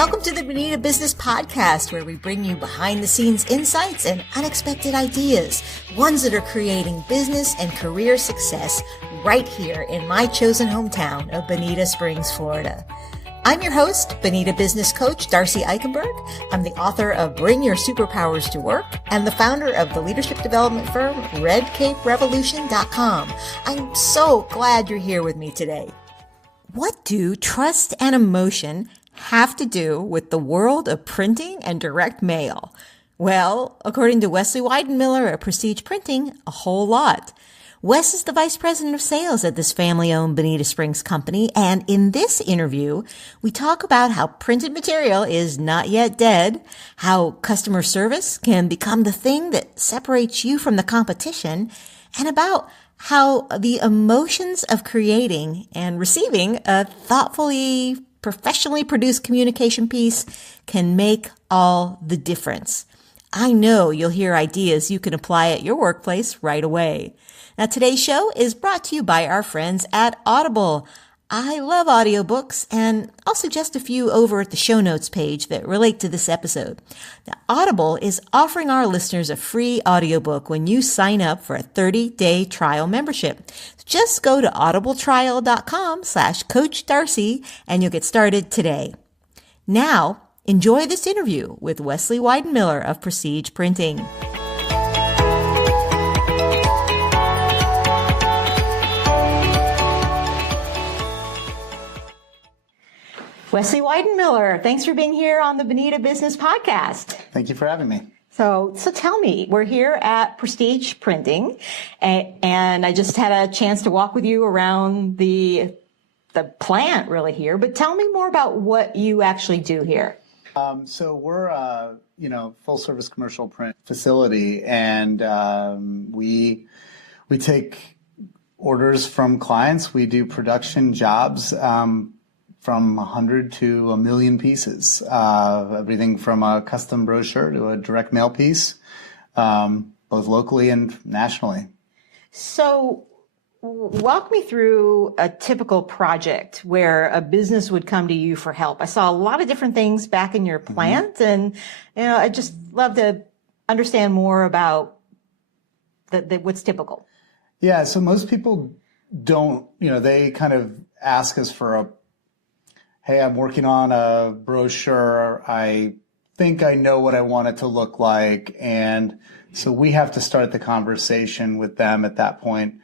Welcome to the Bonita Business Podcast, where we bring you behind-the-scenes insights and unexpected ideas, ones that are creating business and career success right here in my chosen hometown of Bonita Springs, Florida. I'm your host, Bonita business coach Darcy Eikenberg. I'm the author of Bring Your Superpowers to Work and the founder of the leadership development firm RedCapeRevolution.com. I'm so glad you're here with me today. What do trust and emotion have to do with the world of printing and direct mail? Well, according to Westley Weidenmiller at Presstige Printing, a whole lot. Wes is the vice president of sales at this family-owned Bonita Springs company, and in this interview, we talk about how printed material is not yet dead, how customer service can become the thing that separates you from the competition, and about how the emotions of creating and receiving a thoughtfully, professionally produced communication piece can make all the difference. I know you'll hear ideas you can apply at your workplace right away. Now, today's show is brought to you by our friends at Audible. I love audiobooks, and I'll suggest a few over at the show notes page that relate to this episode. Now, Audible is offering our listeners a free audiobook when you sign up for a 30-day trial membership. Just go to audibletrial.com/Coach Darcy, and you'll get started today. Now, enjoy this interview with Westley Weidenmiller of Presstige Printing. Westley Weidenmiller, thanks for being here on the Bonita Business Podcast. Thank you for having me. So tell me, we're here at Presstige Printing, and I just had a chance to walk with you around the plant really here, but tell me more about what you actually do here. So we're a full service commercial print facility, and we take orders from clients. We do production jobs from 100 to 1 million pieces, everything from a custom brochure to a direct mail piece, both locally and nationally. So walk me through a typical project where a business would come to you for help. I saw a lot of different things back in your plant, and I just love to understand more about what's typical. Yeah, so most people don't, they kind of ask us for hey, I'm working on a brochure. I think I know what I want it to look like. And so we have to start the conversation with them at that point,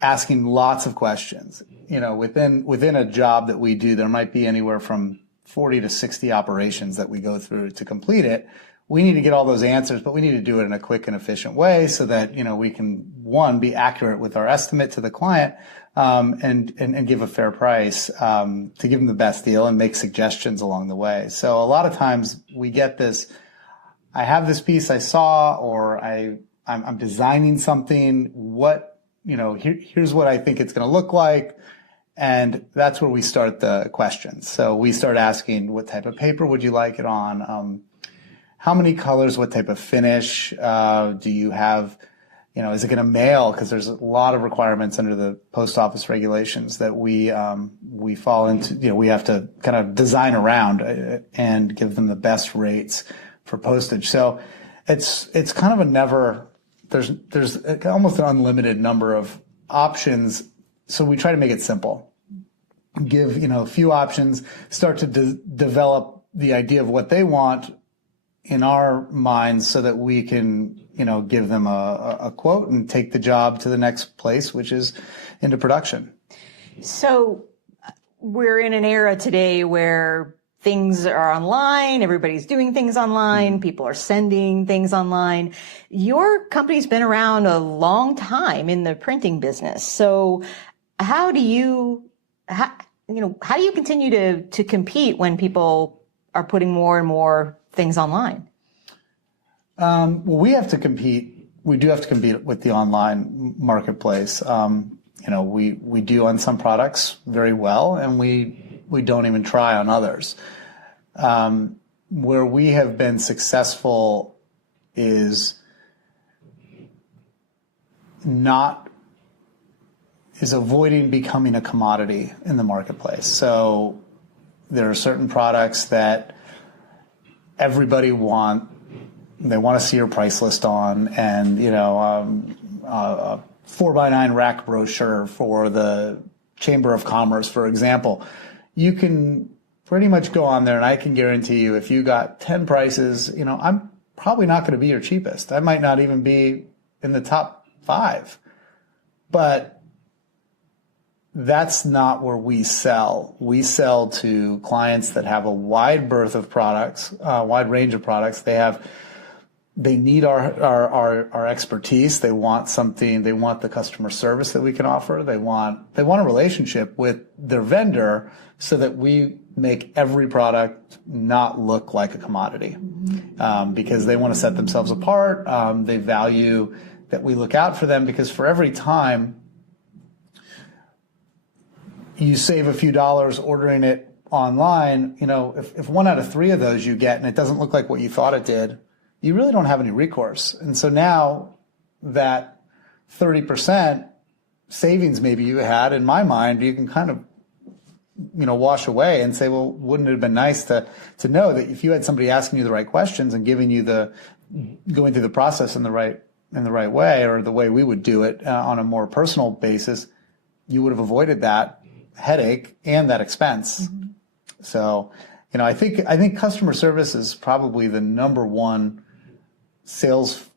asking lots of questions. Within a job that we do, there might be anywhere from 40 to 60 operations that we go through to complete it. We need to get all those answers, but we need to do it in a quick and efficient way so that, we can, one, be accurate with our estimate to the client, and give a fair price, to give them the best deal and make suggestions along the way. So a lot of times we get this, I have this piece I saw, or I'm designing something. Here's what I think it's going to look like. And that's where we start the questions. So we start asking, what type of paper would you like it on? How many colors, what type of finish, do you have? Is it going to mail? Because there's a lot of requirements under the post office regulations that we fall into. We have to kind of design around and give them the best rates for postage. So it's kind of a never. There's almost an unlimited number of options. So we try to make it simple. Give a few options. Start to develop the idea of what they want in our minds, so that we can give them a quote and take the job to the next place, which is into production. So we're in an era today where things are online, everybody's doing things online, people are sending things online. Your company's been around a long time in the printing business. So how do you continue to compete when people are putting more and more things online? Well, we have to compete. We do have to compete with the online marketplace. We do on some products very well, and we don't even try on others. Where we have been successful is avoiding becoming a commodity in the marketplace. So there are certain products that everybody they want to see your price list on, and a 4x9 rack brochure for the Chamber of Commerce, for example. You can pretty much go on there, and I can guarantee you, if you got 10 prices, I'm probably not going to be your cheapest. I might not even be in the top 5. But that's not where we sell. We sell to clients that have a wide berth of products, wide range of products. They need our expertise. They want something. They want the customer service that we can offer. They want a relationship with their vendor so that we make every product not look like a commodity, because they want to set themselves apart. They value that we look out for them, because for every time you save a few dollars ordering it online, if 1 out of 3 of those you get and it doesn't look like what you thought it did, you really don't have any recourse. And so now that 30% savings maybe you had, in my mind, you can kind of wash away and say, well, wouldn't it have been nice to know that if you had somebody asking you the right questions and giving you going through the process in the right way, or the way we would do it on a more personal basis, you would have avoided that headache and that expense. Mm-hmm. So, I think customer service is probably the number one sales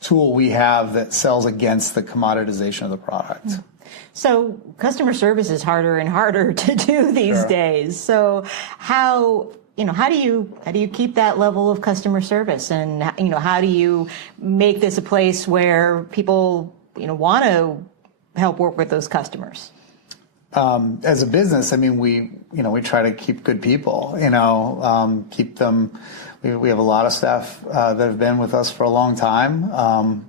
tool we have that sells against the commoditization of the product. Mm-hmm. So customer service is harder and harder to do these days. So how do you keep that level of customer service, and how do you make this a place where people want to help work with those customers? As a business, we try to keep good people, keep them. We have a lot of staff that have been with us for a long time.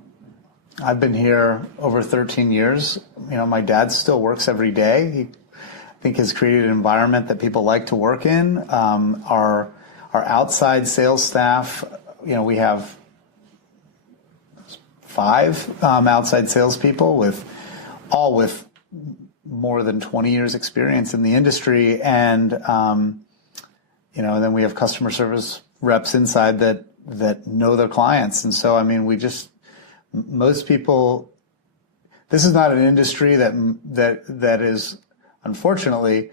I've been here over 13 years. My dad still works every day. He, I think, has created an environment that people like to work in. Our outside sales staff, we have 5 outside salespeople with more than 20 years experience in the industry. And, and then we have customer service reps inside that know their clients. And so, most people, this is not an industry that is, unfortunately,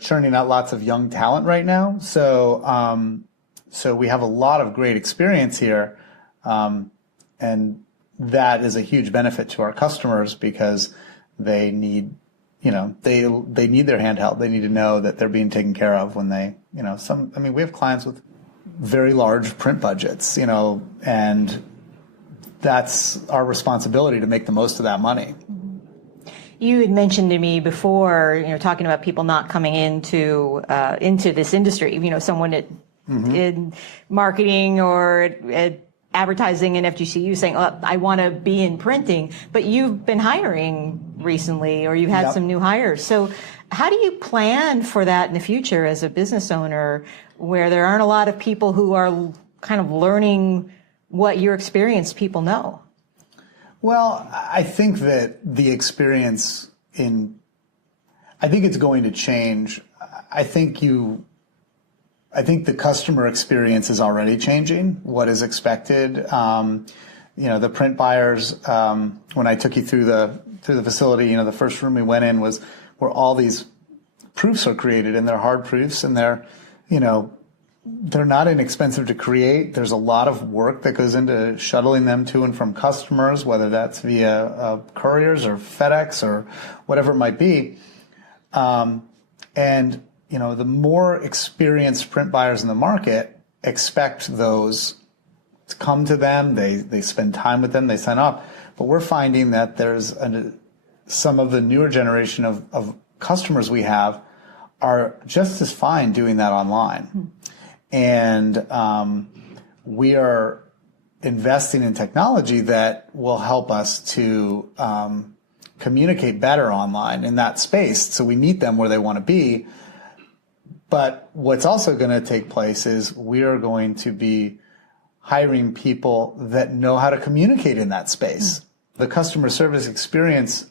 churning out lots of young talent right now. So, so we have a lot of great experience here. And that is a huge benefit to our customers, because they need, they need their hand held. They need to know that they're being taken care of when they, we have clients with very large print budgets, and that's our responsibility to make the most of that money. You had mentioned to me before, talking about people not coming into this industry, someone in marketing or at advertising and FGCU saying, oh, I want to be in printing, but you've been hiring recently, or you've had some new hires. So how do you plan for that in the future as a business owner, where there aren't a lot of people who are kind of learning what your experienced people know? Well, I think that the experience I think it's going to change. I think the customer experience is already changing, what is expected. The print buyers, when I took you through the facility, the first room we went in was where all these proofs are created, and they're hard proofs, and they're not inexpensive to create. There's a lot of work that goes into shuttling them to and from customers, whether that's via couriers or FedEx or whatever it might be. The more experienced print buyers in the market expect those to come to them. They spend time with them. They sign up. But we're finding that there's some of the newer generation of customers we have are just as fine doing that online. And we are investing in technology that will help us to communicate better online in that space, so we meet them where they want to be. But what's also going to take place is we are going to be hiring people that know how to communicate in that space. The customer service experience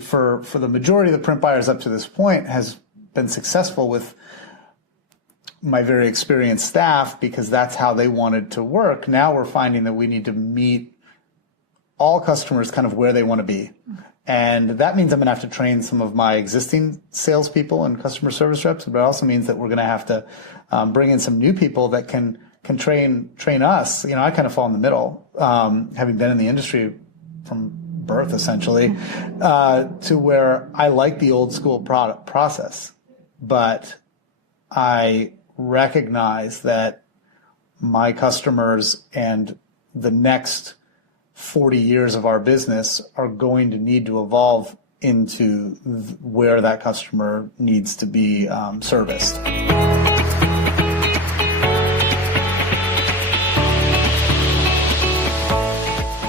for the majority of the print buyers up to this point has been successful with my very experienced staff because that's how they wanted to work. Now we're finding that we need to meet all customers kind of where they want to be. And that means I'm going to have to train some of my existing salespeople and customer service reps, but it also means that we're going to have to bring in some new people that can train us. I kind of fall in the middle, having been in the industry from birth, essentially, to where I like the old school process. But I recognize that my customers and the next 40 years of our business are going to need to evolve into where that customer needs to be serviced.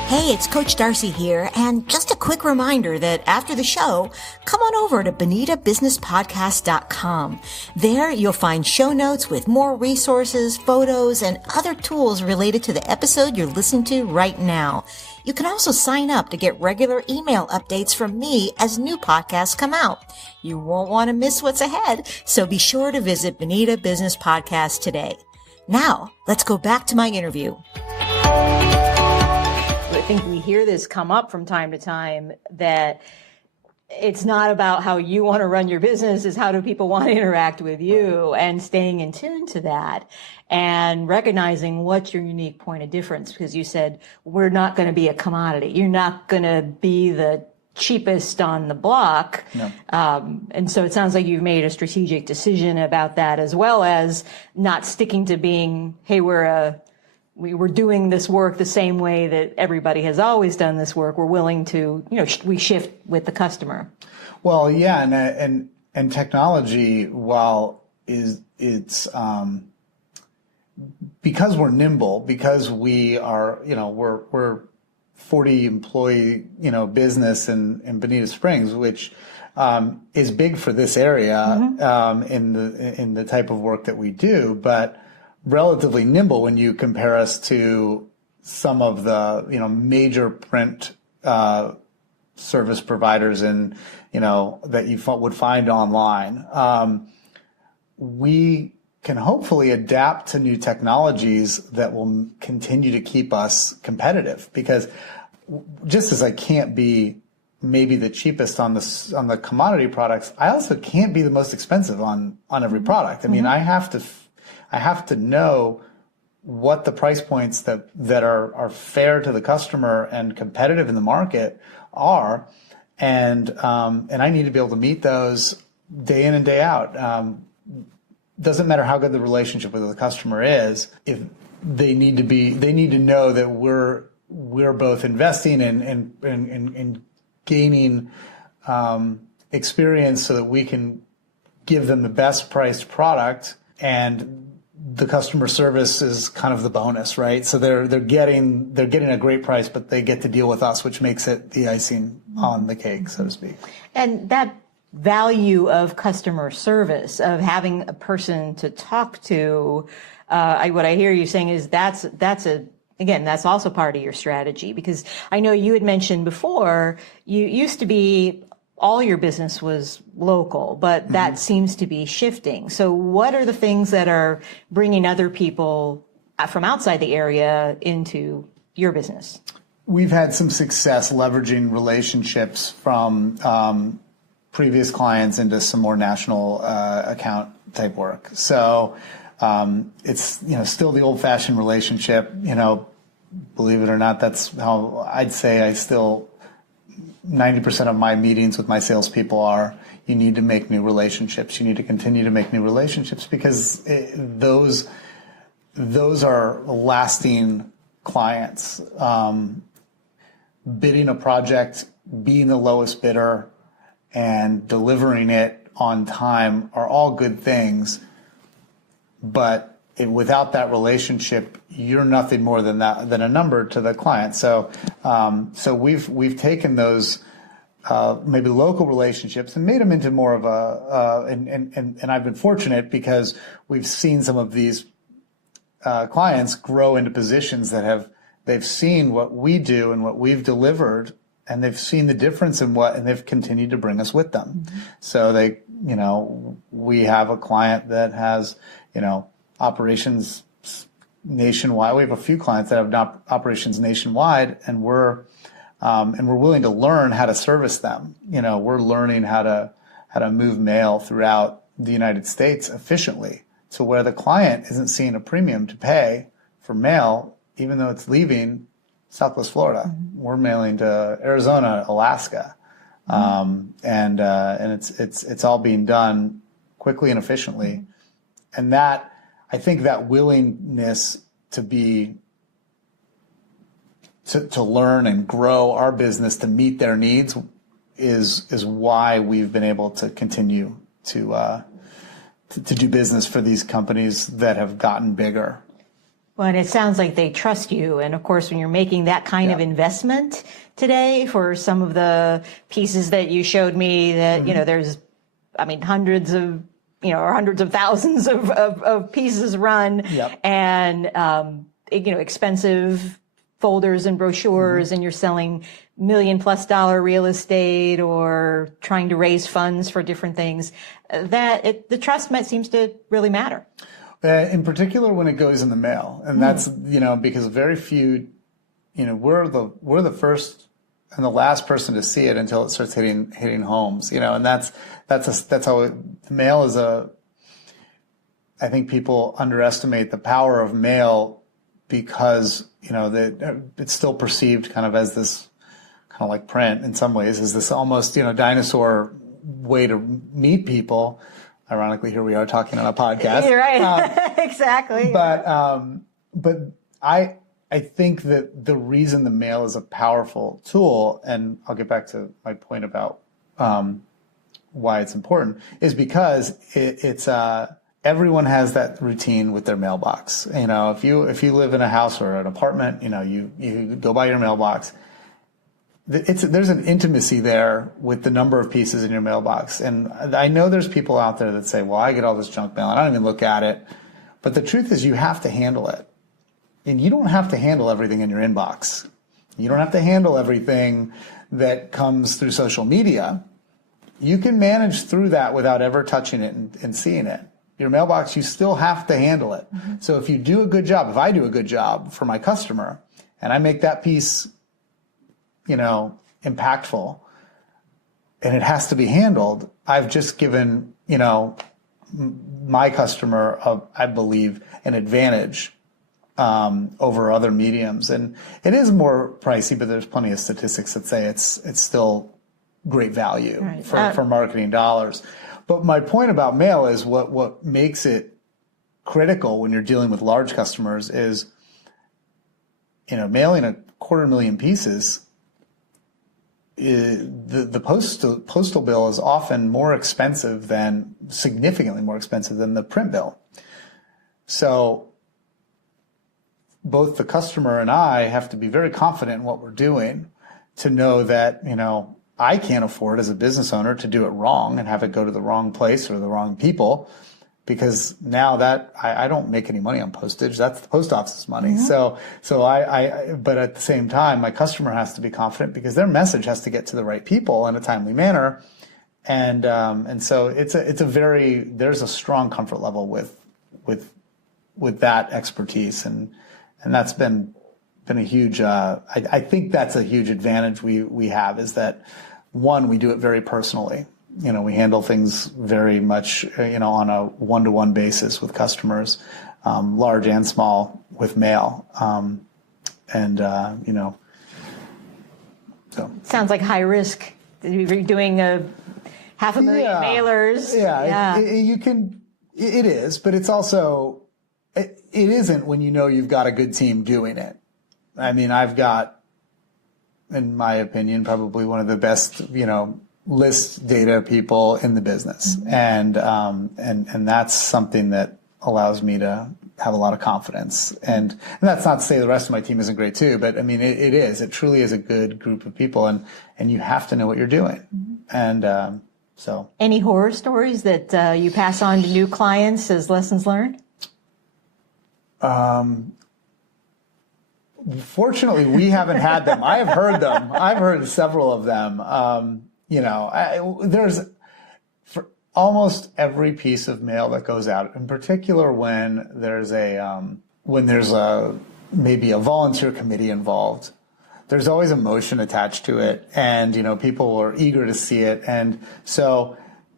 Hey, it's Coach Darcy here, and just a quick reminder that after the show, come on over to bonitabusinesspodcast.com. There you'll find show notes with more resources, photos, and other tools related to the episode you're listening to right now. You can also sign up to get regular email updates from me as new podcasts come out. You won't want to miss what's ahead, so be sure to visit Bonita Business Podcast today. Now, let's go back to my interview. I think we hear this come up from time to time that it's not about how you want to run your business, it's how do people want to interact with you, and staying in tune to that and recognizing what's your unique point of difference. Because you said, we're not going to be a commodity. You're not going to be the cheapest on the block. No. And so it sounds like you've made a strategic decision about that, as well as not sticking to being, hey, we're doing this work the same way that everybody has always done this work. We're willing to, we shift with the customer. Well, yeah, and technology, while it's because we're nimble, because we are, we're 40 employee, business in Bonita Springs, which is big for this area in the type of work that we do, but relatively nimble when you compare us to some of the major print service providers that you would find online. We can hopefully adapt to new technologies that will continue to keep us competitive, because just as I can't be maybe the cheapest on the commodity products, I also can't be the most expensive on every product. I mean, I have to know what the price points that are fair to the customer and competitive in the market are, and I need to be able to meet those day in and day out. Doesn't matter how good the relationship with the customer is, if they need to know that we're both investing and gaining experience so that we can give them the best priced product, and the customer service is kind of the bonus, right? So they're getting a great price, but they get to deal with us, which makes it the icing on the cake, so to speak. And that value of customer service, of having a person to talk to, what I hear you saying is that's also part of your strategy, because I know you had mentioned before you used to be all your business was local, but that seems to be shifting. So what are the things that are bringing other people from outside the area into your business? We've had some success leveraging relationships from previous clients into some more national account type work. So it's still the old-fashioned relationship. Believe it or not, that's how I'd say I still 90% of my meetings with my salespeople are, you need to make new relationships. You need to continue to make new relationships, because those are lasting clients. Bidding a project, being the lowest bidder, and delivering it on time are all good things, but without that relationship, you're nothing more than a number to the client. So we've taken those maybe local relationships and made them into more of and I've been fortunate, because we've seen some of these clients grow into positions that they've seen what we do and what we've delivered and they've seen the difference in and they've continued to bring us with them. Mm-hmm. So they, we have a client that has, operations nationwide. We have a few clients that have operations nationwide, and we're willing to learn how to service them. We're learning how to move mail throughout the United States efficiently, to where the client isn't seeing a premium to pay for mail, even though it's leaving Southwest Florida. Mm-hmm. We're mailing to Arizona, Alaska, and it's all being done quickly and efficiently, and that. I think that willingness to learn and grow our business to meet their needs is why we've been able to continue to do business for these companies that have gotten bigger. Well, and it sounds like they trust you. And of course, when you're making that kind of investment today for some of the pieces that you showed me that, there's, hundreds of or hundreds of thousands of pieces run, and expensive folders and brochures, and you're selling $1 million+ real estate or trying to raise funds for different things. The trust seems to really matter. In particular, when it goes in the mail, and that's because very few, we're the first and the last person to see it until it starts hitting homes, and that's how mail is I think people underestimate the power of mail because, it's still perceived kind of as this kind of like print in some ways, as this almost, dinosaur way to meet people. Ironically, here we are talking on a podcast. You're right. Exactly. But I think that the reason the mail is a powerful tool, and I'll get back to my point about why it's important, is because it's everyone has that routine with their mailbox. If you live in a house or an apartment, you go by your mailbox. There's an intimacy there with the number of pieces in your mailbox. And I know there's people out there that say, well, I get all this junk mail and I don't even look at it. But the truth is you have to handle it. And you don't have to handle everything in your inbox. You don't have to handle everything that comes through social media. You can manage through that without ever touching it and seeing it. Your mailbox, you still have to handle it. Mm-hmm. So if you do a good job, if I do a good job for my customer and I make that piece, impactful, and it has to be handled, I've just given, my customer, I believe, an advantage over other mediums. And it is more pricey, but there's plenty of statistics that say it's still great value for marketing dollars. But my point about mail is what makes it critical when you're dealing with large customers is, mailing 250,000 pieces. The postal bill is often significantly more expensive than the print bill. So both the customer and I have to be very confident in what we're doing to know that, I can't afford as a business owner to do it wrong and have it go to the wrong place or the wrong people, because now that I don't make any money on postage. That's the post office's money. Mm-hmm. But at the same time, my customer has to be confident because their message has to get to the right people in a timely manner. And so there's a strong comfort level with that expertise. And that's been a huge, I think that's a huge advantage we have, is that, one, we do it very personally. We handle things very much, on a one-to-one basis with customers, large and small, with mail. So. Sounds like high risk. You're doing 500,000 mailers. Yeah. It is, but it's also, it isn't when you've got a good team doing it. I've got, in my opinion, probably one of the best, list data people in the business. Mm-hmm. And that's something that allows me to have a lot of confidence. And that's not to say the rest of my team isn't great too, but it is. It truly is a good group of people, and you have to know what you're doing. Mm-hmm. And so. Any horror stories that you pass on to new clients as lessons learned? Fortunately, we haven't had them. I have heard them. I've heard several of them. There's for almost every piece of mail that goes out, in particular when there's maybe a volunteer committee involved. There's always emotion attached to it, and people are eager to see it, and so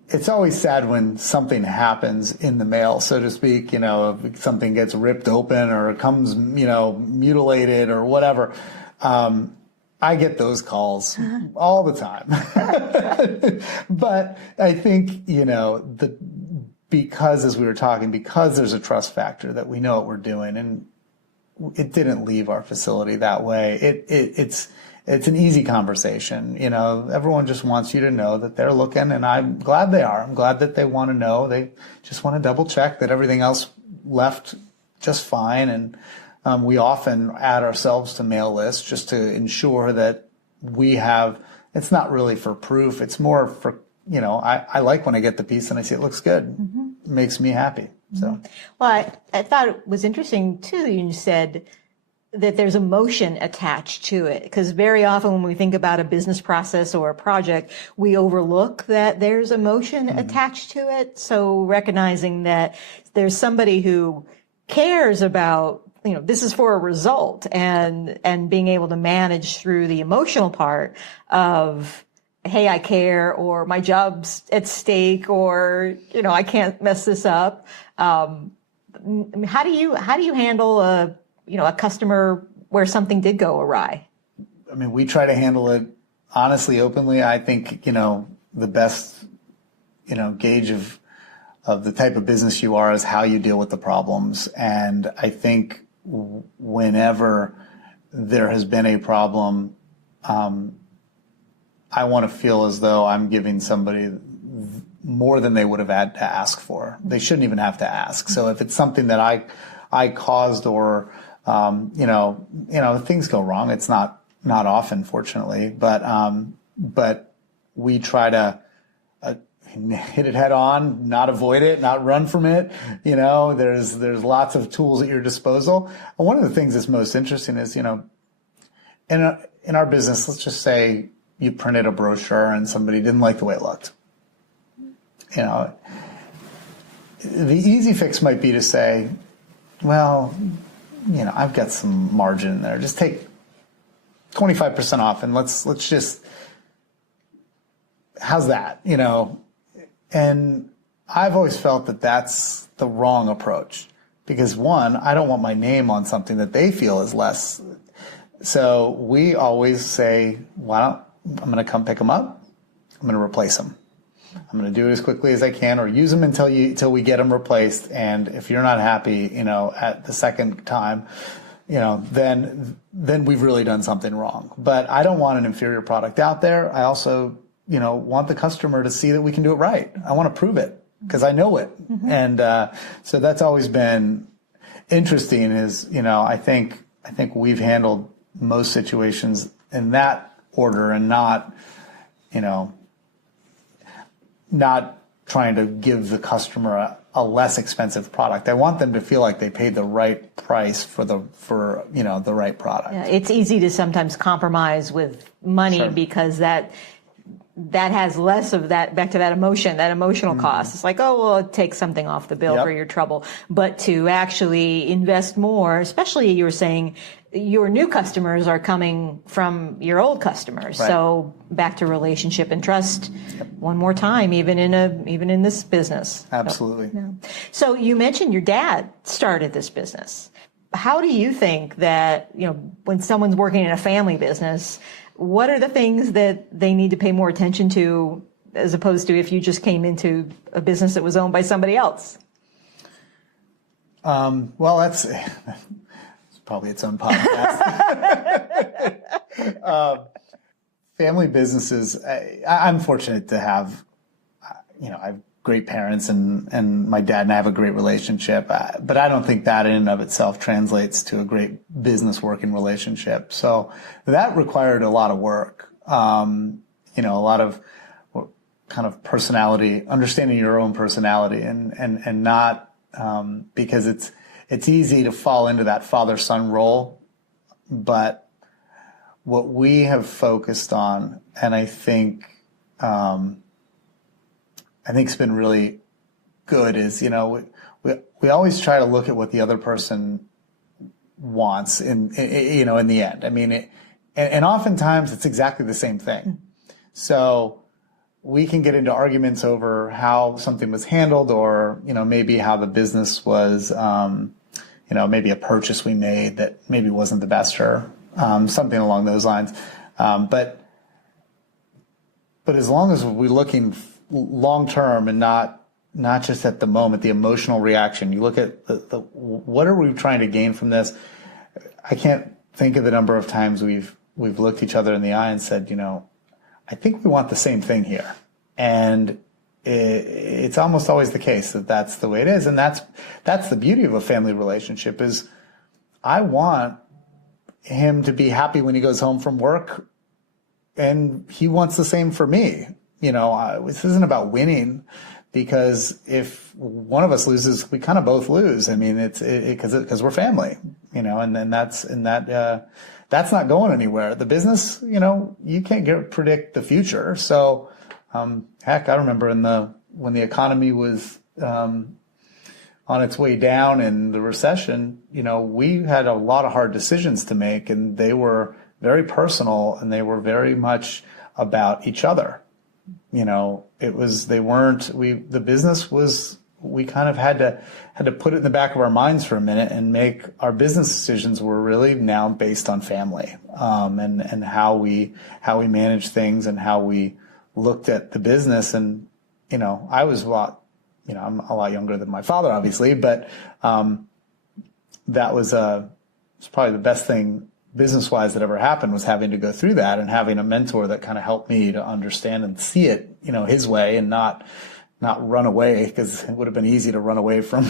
it's always sad when something happens in the mail, so to speak. If something gets ripped open or comes mutilated or whatever. I get those calls all the time. But I think because, as we were talking, because there's a trust factor that we know what we're doing, and it didn't leave our facility that way. It's an easy conversation. Everyone just wants you to know that they're looking, and I'm glad they are. I'm glad that they want to know. They just want to double check that everything else left just fine. And we often add ourselves to mail lists just to ensure that we have, it's not really for proof. It's more for, I like when I get the piece and I see it looks good. Mm-hmm. It makes me happy. So, well, I thought it was interesting too. You said that there's emotion attached to it, because very often when we think about a business process or a project, we overlook that there's emotion attached to it. So recognizing that there's somebody who cares about, this is for a result, and being able to manage through the emotional part of, hey, I care, or my job's at stake, or, I can't mess this up. How do you handle a customer where something did go awry? I mean, we try to handle it honestly, openly. I think, the best, gauge of the type of business you are is how you deal with the problems. And I think whenever there has been a problem, I want to feel as though I'm giving somebody more than they would have had to ask for. They shouldn't even have to ask. So if it's something that I caused, or things go wrong. It's not often, fortunately, but we try to hit it head on, not avoid it, not run from it. There's lots of tools at your disposal. And one of the things that's most interesting is, in our business, let's just say you printed a brochure and somebody didn't like the way it looked. The easy fix might be to say, well, I've got some margin in there. Just take 25% off, and let's just, how's that? And I've always felt that that's the wrong approach, because one, I don't want my name on something that they feel is less. So we always say, I'm going to come pick them up. I'm going to replace them. I'm going to do it as quickly as I can, or use them until we get them replaced. And if you're not happy, at the second time, then we've really done something wrong. But I don't want an inferior product out there. I also, want the customer to see that we can do it right. I want to prove it because I know it. Mm-hmm. And so that's always been interesting. Is I think we've handled most situations in that order, and not trying to give the customer a less expensive product. I want them to feel like they paid the right price for the right product. Yeah, it's easy to sometimes compromise with money. Sure. Because that has less of that, back to that emotional cost. It's like, oh, well, take something off the bill for your trouble. But to actually invest more, especially you were saying your new customers are coming from your old customers. Right. So back to relationship and trust one more time, even in this business. Absolutely. So you mentioned your dad started this business. How do you think that, when someone's working in a family business, what are the things that they need to pay more attention to, as opposed to if you just came into a business that was owned by somebody else? Well, that's probably its own podcast. Family businesses, I'm fortunate to have, I have great parents, and my dad and I have a great relationship, but I don't think that in and of itself translates to a great business working relationship. So that required a lot of work, a lot of kind of personality, understanding your own personality, and not, because it's easy to fall into that father-son role, But what we have focused on, and I think it's been really good, is, we always try to look at what the other person wants in the end. I mean, and oftentimes it's exactly the same thing. So we can get into arguments over how something was handled, or, maybe how the business was, maybe a purchase we made that maybe wasn't the best, or something along those lines. But as long as we're looking long term and not just at the moment, the emotional reaction, you look at the what are we trying to gain from this? I can't think of the number of times we've looked each other in the eye and said, I think we want the same thing here. And it's almost always the case that that's the way it is. And that's the beauty of a family relationship, is I want him to be happy when he goes home from work, and he wants the same for me. This isn't about winning, because if one of us loses, we kind of both lose. I mean, it's because we're family, and that's not going anywhere. The business, you can't predict the future. So, heck, I remember when the economy was on its way down in the recession, we had a lot of hard decisions to make, and they were very personal, and they were very much about each other. The business was, we kind of had to put it in the back of our minds for a minute and make our business decisions were really now based on family, and how we manage things and how we looked at the business. And, I was I'm a lot younger than my father, obviously, but, that was probably the best thing business-wise that ever happened, was having to go through that and having a mentor that kind of helped me to understand and see it, his way, and not run away, because it would have been easy to run away from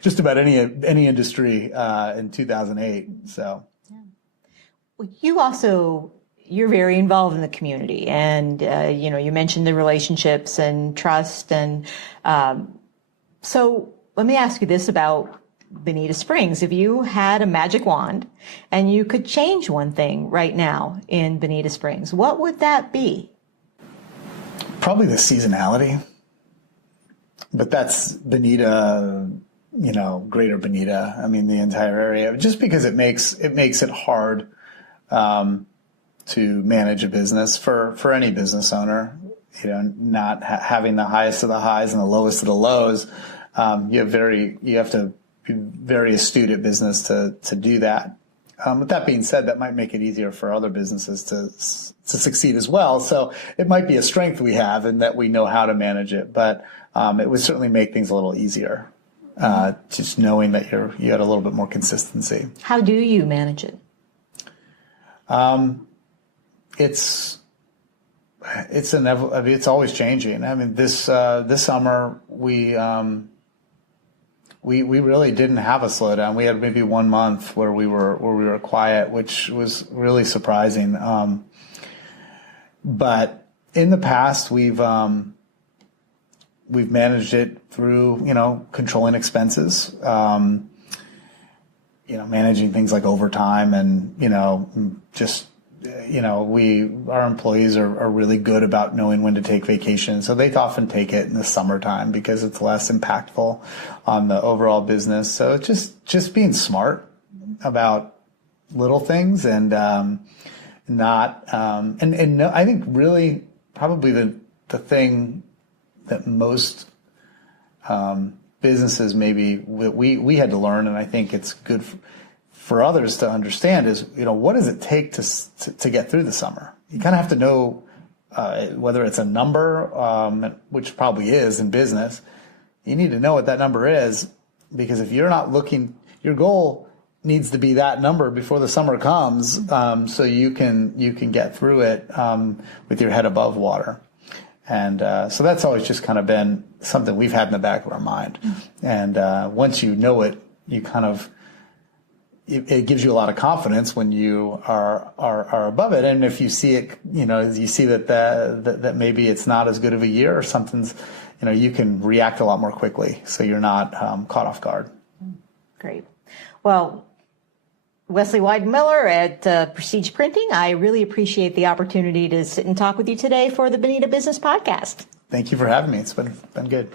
just about any industry in 2008. So, Well, you're very involved in the community, and you mentioned the relationships and trust, and so let me ask you this about Bonita Springs. If you had a magic wand and you could change one thing right now in Bonita Springs, what would that be? Probably the seasonality. But that's Bonita, greater Bonita. I mean, the entire area, just because it makes it hard to manage a business for any business owner. Not having the highest of the highs and the lowest of the lows. You have to be very astute at business to do that. With that being said, that might make it easier for other businesses to succeed as well. So it might be a strength we have in that we know how to manage it, but it would certainly make things a little easier, just knowing that you had a little bit more consistency. How do you manage it? It's always changing. I mean, this summer we really didn't have a slowdown. We had maybe 1 month where we were quiet, which was really surprising. But in the past, we've managed it through controlling expenses, managing things like overtime, and our employees are really good about knowing when to take vacation. So they often take it in the summertime because it's less impactful on the overall business. So it's just being smart about little things, and I think really probably the thing that most businesses maybe we had to learn, and I think it's good for others to understand, is what does it take to get through the summer? You kind of have to know whether it's a number, which probably is in business. You need to know what that number is, because if you're not looking, your goal needs to be that number before the summer comes, so you can get through it with your head above water. And so that's always just kind of been something we've had in the back of our mind. And once you know it, you kind of, it gives you a lot of confidence when you are above it. And if you see it, you see that maybe it's not as good of a year or something's, you can react a lot more quickly, so you're not caught off guard. Great. Well, Westley Weidenmiller at Presstige Printing. I really appreciate the opportunity to sit and talk with you today for the Bonita Business Podcast. Thank you for having me. It's been good.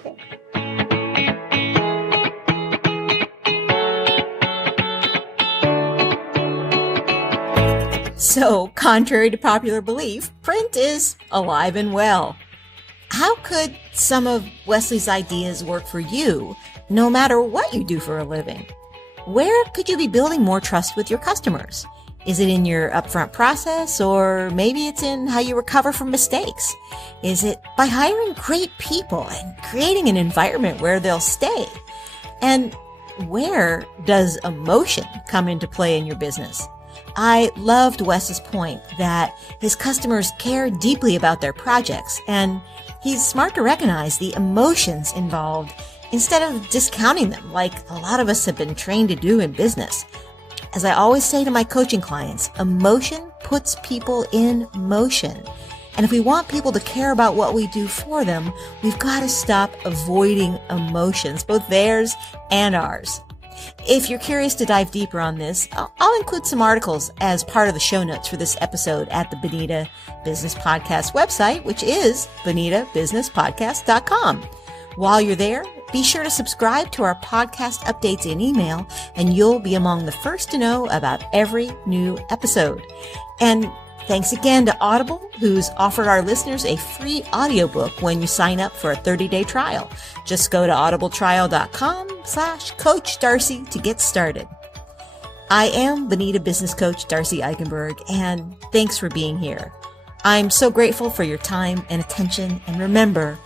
So, contrary to popular belief, print is alive and well. How could some of Westley's ideas work for you, no matter what you do for a living? Where could you be building more trust with your customers? Is it in your upfront process, or maybe it's in how you recover from mistakes? Is it by hiring great people and creating an environment where they'll stay? And where does emotion come into play in your business? I loved Wes's point that his customers care deeply about their projects, and he's smart to recognize the emotions involved instead of discounting them like a lot of us have been trained to do in business. As I always say to my coaching clients, emotion puts people in motion. And if we want people to care about what we do for them, we've got to stop avoiding emotions, both theirs and ours. If you're curious to dive deeper on this, I'll include some articles as part of the show notes for this episode at the Bonita Business Podcast website, which is bonitabusinesspodcast.com. While you're there, be sure to subscribe to our podcast updates in email, and you'll be among the first to know about every new episode. And thanks again to Audible, who's offered our listeners a free audiobook when you sign up for a 30-day trial. Just go to audibletrial.com/Coach Darcy to get started. I am Bonita Business Coach Darcy Eikenberg, and thanks for being here. I'm so grateful for your time and attention, and remember,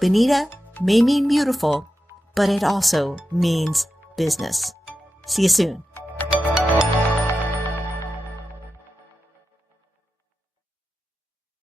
Bonita may mean beautiful, but it also means business. See you soon.